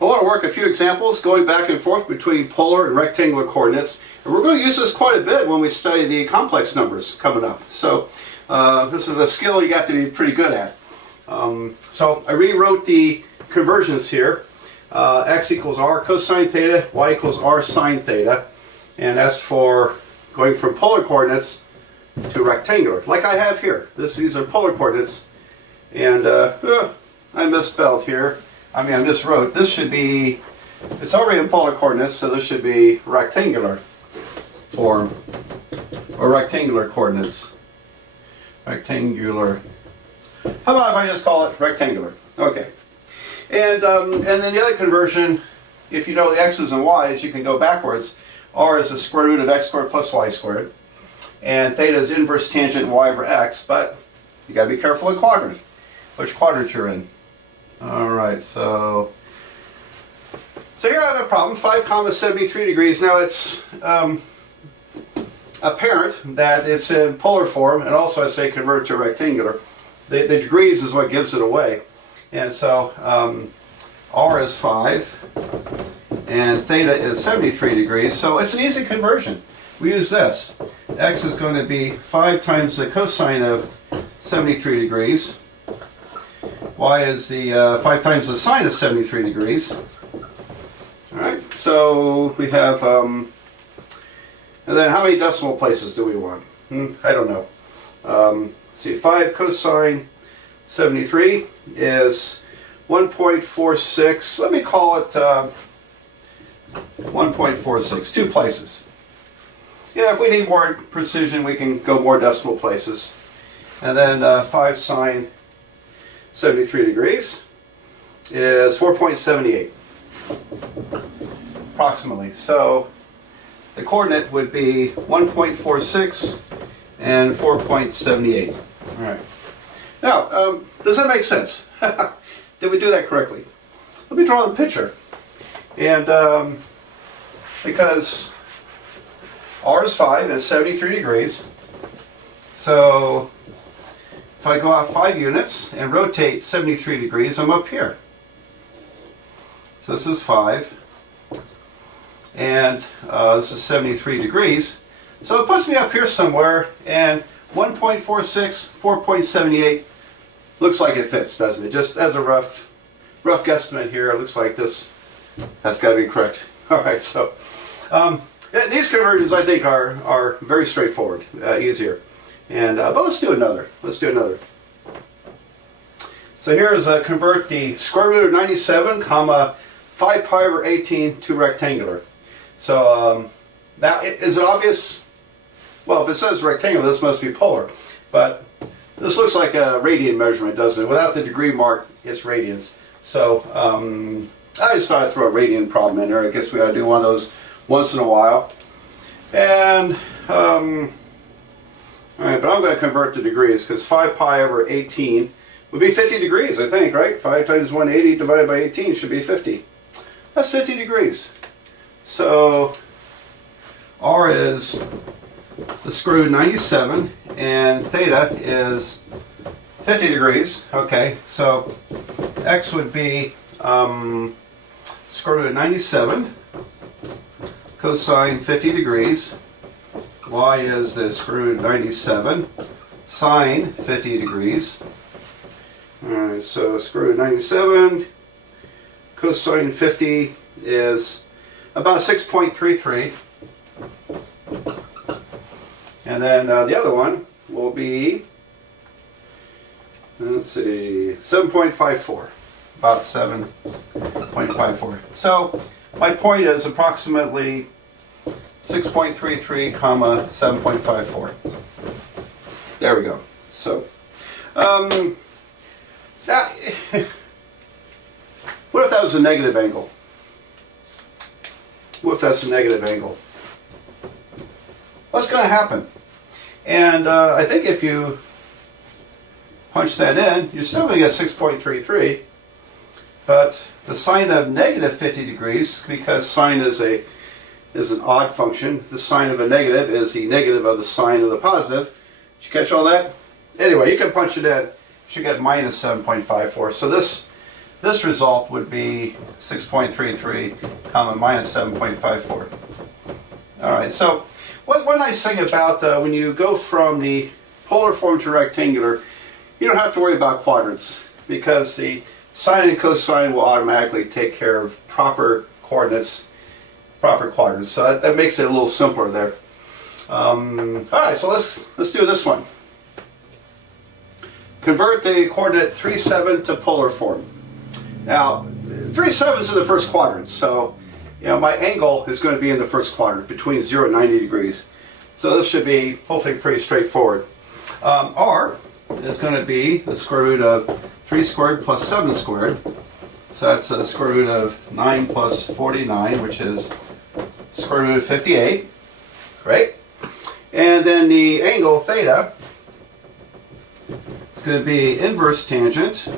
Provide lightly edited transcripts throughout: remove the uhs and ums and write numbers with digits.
I want to work a few examples going back and forth between polar and rectangular coordinates. And we're going to use this quite a bit when we study the complex numbers coming up. So this is a skill you got to be pretty good at. So I rewrote the conversions here. X equals r cosine theta, y equals r sine theta. And as for going from polar coordinates to rectangular, like I have here. These are polar coordinates. And I misspelled here. I miswrote. This should be, it's already in polar coordinates, so this should be rectangular form, or rectangular coordinates. Rectangular. How about if I just call it rectangular? Okay. And then the other conversion, if you know the x's and y's, you can go backwards. R is the square root of x squared plus y squared. And theta is inverse tangent y over x, but you got to be careful of quadrant. Which quadrant you're in. Alright, so here I have a problem, 5 comma 73 degrees. Now it's apparent that it's in polar form, and also I say convert to rectangular. The degrees is what gives it away. And so r is 5, and theta is 73 degrees, so it's an easy conversion. We use this. X is going to be 5 times the cosine of 73 degrees. Y is the 5 times the sine of 73 degrees. Alright, so we have, and then how many decimal places do we want? I don't know. Let's see, 5 cosine 73 is 1.46, let me call it 1.46, 2 places. Yeah, if we need more precision, we can go more decimal places. And then 5 sine 73 degrees is 4.78 approximately. So the coordinate would be 1.46 and 4.78. All right. Now, does that make sense? Did we do that correctly? Let me draw the picture. And because r is 5 and it's 73 degrees, so if I go out 5 units and rotate 73 degrees, I'm up here. So this is 5, and this is 73 degrees. So it puts me up here somewhere, and 1.46, 4.78 looks like it fits, doesn't it? Just as a rough guesstimate here, it looks like this. That's got to be correct. All right, so these conversions I think are very straightforward, easier. And but let's do another. So here is convert the square root of 97, comma 5 pi over 18 to rectangular. So now is it obvious? Well, if it says rectangular, this must be polar. But this looks like a radian measurement, doesn't it? Without the degree mark, it's radians. So I just thought I'd throw a radian problem in there. I guess we ought to do one of those once in a while. And alright, but I'm going to convert to degrees because 5 pi over 18 would be 50 degrees, I think, right? 5 times 180 divided by 18 should be 50. That's 50 degrees. So r is the square root of 97, and theta is 50 degrees. Okay, so x would be square root of 97 cosine 50 degrees. Y is the square root of 97 sine 50 degrees. Alright, so square root of 97 cosine 50 is about 6.33. And then the other one will be, let's see, 7.54. About 7.54. So my point is approximately 6.33 comma 7.54. There we go. So now, what if that was a negative angle? What if that's a negative angle? What's going to happen? And I think if you punch that in, you're still going to get 6.33. But the sine of negative 50 degrees, because sine is an odd function, the sine of a negative is the negative of the sine of the positive. Did you catch all that? Anyway, you can punch it in. You should get minus 7.54. So this this result would be 6.33 comma minus 7.54. All right, so one nice thing about when you go from the polar form to rectangular, you don't have to worry about quadrants because the sine and cosine will automatically take care of proper coordinates, proper quadrants. So that makes it a little simpler there. All right, so let's do this one. Convert the coordinate 3, 7 to polar form. Now, 3, 7 is in the first quadrant, so my angle is going to be in the first quadrant between 0 and 90 degrees. So this should be hopefully pretty straightforward. R is going to be the square root of 3 squared plus 7 squared. So that's the square root of 9 plus 49, which is square root of 58. Great. And then the angle theta is going to be inverse tangent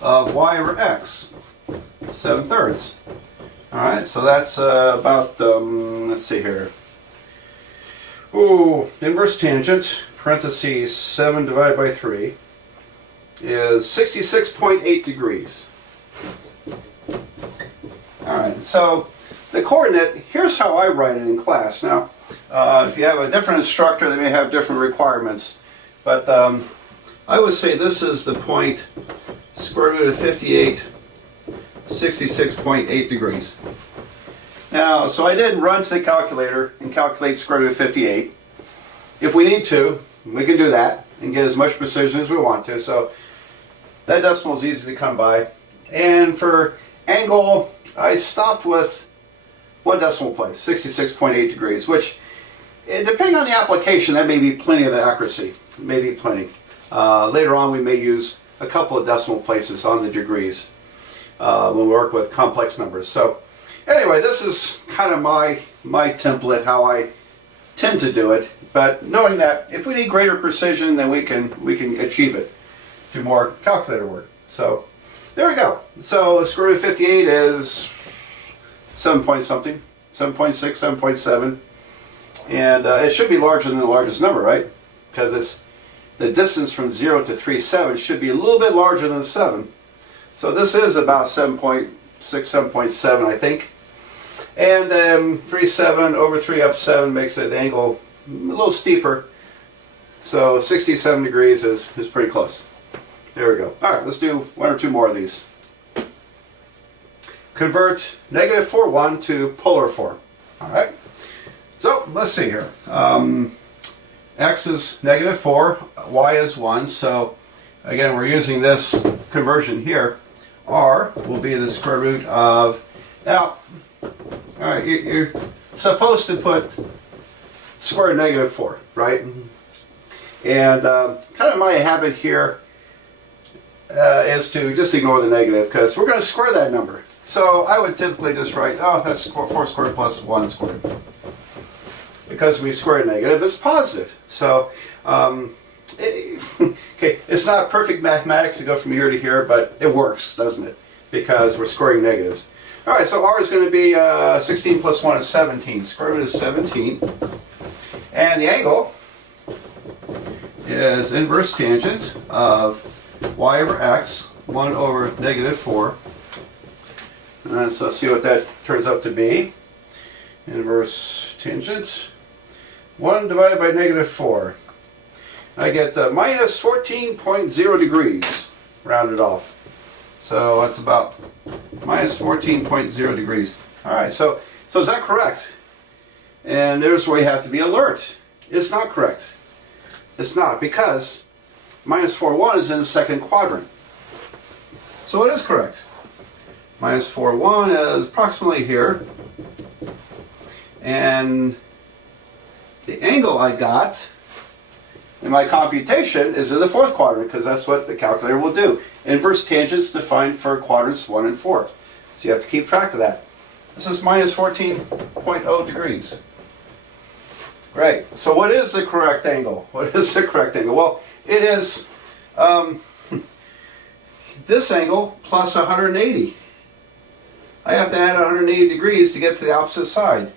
of y over x, 7/3. All right, so that's about, let's see here. Ooh, inverse tangent, parentheses 7 divided by 3, is 66.8 degrees. All right, so the coordinate, here's how I write it in class. Now, if you have a different instructor, they may have different requirements, but I would say this is the point square root of 58, 66.8 degrees. Now, so I didn't run to the calculator and calculate square root of 58. If we need to, we can do that and get as much precision as we want to. So that decimal is easy to come by. And for angle, I stopped with one decimal place, 66.8 degrees, which, depending on the application, that may be plenty of accuracy. Maybe plenty. Later on, we may use a couple of decimal places on the degrees when we work with complex numbers. So anyway, this is kind of my template, how I tend to do it. But knowing that if we need greater precision, then we can achieve it through more calculator work. So there we go. So square root of 58 is 7 point something, 7.6, 7.7. And it should be larger than the largest number, right? Because it's the distance from 0 to 3, 7 should be a little bit larger than 7. So this is about 7.6, 7.7, I think. And 3, 7 over 3 up 7 makes the angle a little steeper. So 67 degrees is pretty close. There we go. All right, let's do one or two more of these. Convert negative 4, 1 to polar form. All right. So let's see here. X is negative 4, y is 1. So again, we're using this conversion here. R will be the square root of, now, all right, you're supposed to put square root of negative 4, right? And kind of my habit here is to just ignore the negative because we're going to square that number. So I would typically just write, oh, that's 4 squared plus 1 squared. Because we square negative, it's positive. So, okay, it's not perfect mathematics to go from here to here, but it works, doesn't it? Because we're squaring negatives. All right, so R is going to be 16 plus 1 is 17. Square root is 17. And the angle is inverse tangent of y over x, 1 over negative 4. So let's see what that turns out to be. Inverse tangent. 1 divided by negative 4. I get minus 14.0 degrees, rounded off. So that's about minus 14.0 degrees. All right, so is that correct? And there's where you have to be alert. It's not correct. It's not, because minus 4, 1 is in the second quadrant. So it is correct. Minus 4, 1 is approximately here. And the angle I got in my computation is in the fourth quadrant, because that's what the calculator will do. Inverse tangents defined for quadrants 1 and 4. So you have to keep track of that. This is minus 14.0 degrees. Great. So what is the correct angle? What is the correct angle? Well, it is this angle plus 180. I have to add 180 degrees to get to the opposite side.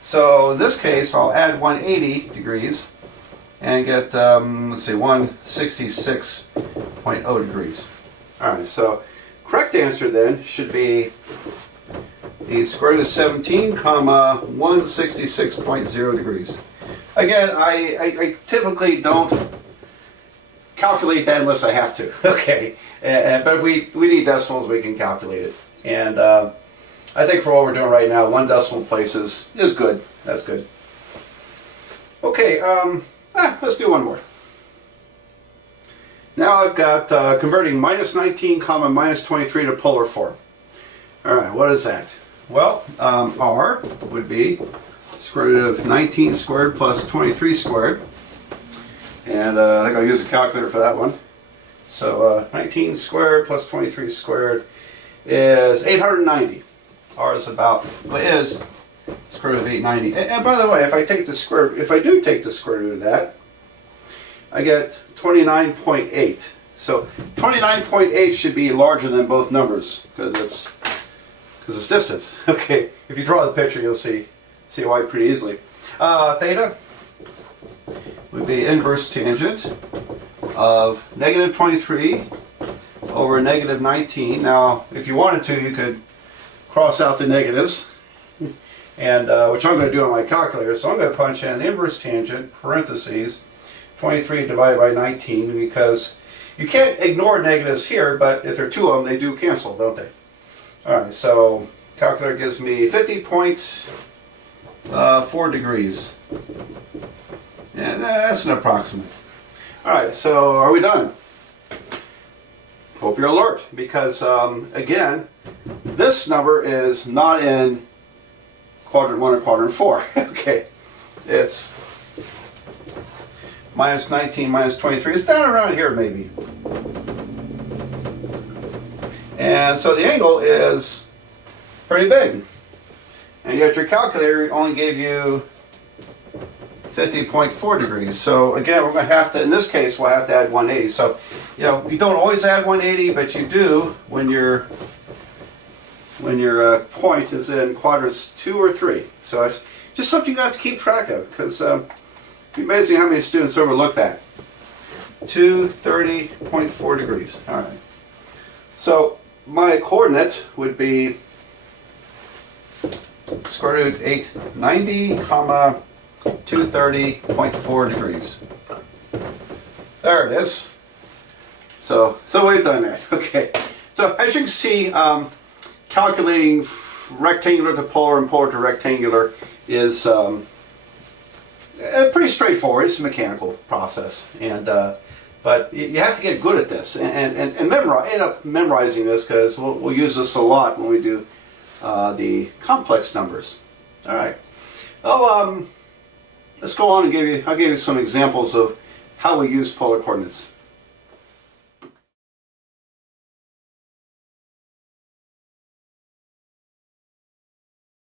So in this case, I'll add 180 degrees and get, let's see, 166.0 degrees. All right, so correct answer then should be the square root of 17, comma 166.0 degrees. Again, I typically don't calculate that unless I have to. Okay, but if we need decimals, we can calculate it. And I think for what we're doing right now, 1 decimal place is good. That's good. Okay, let's do one more. Now I've got converting minus 19 comma minus 23 to polar form. All right, what is that? Well, r would be square root of 19 squared plus 23 squared. And I think I'll use a calculator for that one. So 19 squared plus 23 squared is 890. R is about, well, is square root of 890. And by the way, if I do take the square root of that, I get 29.8. So 29.8 should be larger than both numbers because it's distance. Okay, if you draw the picture, you'll see why pretty easily. Theta would be inverse tangent of negative 23 over negative 19. Now, if you wanted to, you could cross out the negatives, and which I'm going to do on my calculator. So I'm going to punch in the inverse tangent, parentheses, 23 divided by 19, because you can't ignore negatives here, but if there are 2 of them, they do cancel, don't they? Alright, so calculator gives me 50.4 degrees. And that's an approximate. Alright, so are we done? Hope you're alert, because again, this number is not in quadrant 1 or quadrant 4. Okay, it's minus 19 minus 23. It's down around here maybe. And so the angle is pretty big. And yet your calculator only gave you 50.4 degrees. So again, we're going to have to, in this case, we'll have to add 180. So, you know, you don't always add 180, but you do when your point is in quadrants 2 or 3. So it's just something you have to keep track of, because it's amazing how many students overlook that. 230.4 degrees. All right. So my coordinate would be square root 890, comma 230.4 degrees. There it is. So we've done that. Okay. So as you can see, calculating rectangular to polar and polar to rectangular is pretty straightforward. It's a mechanical process, and but you have to get good at this and end up memorizing this, because we'll use this a lot when we do the complex numbers. All right. Well, let's go on and I'll give you some examples of how we use polar coordinates.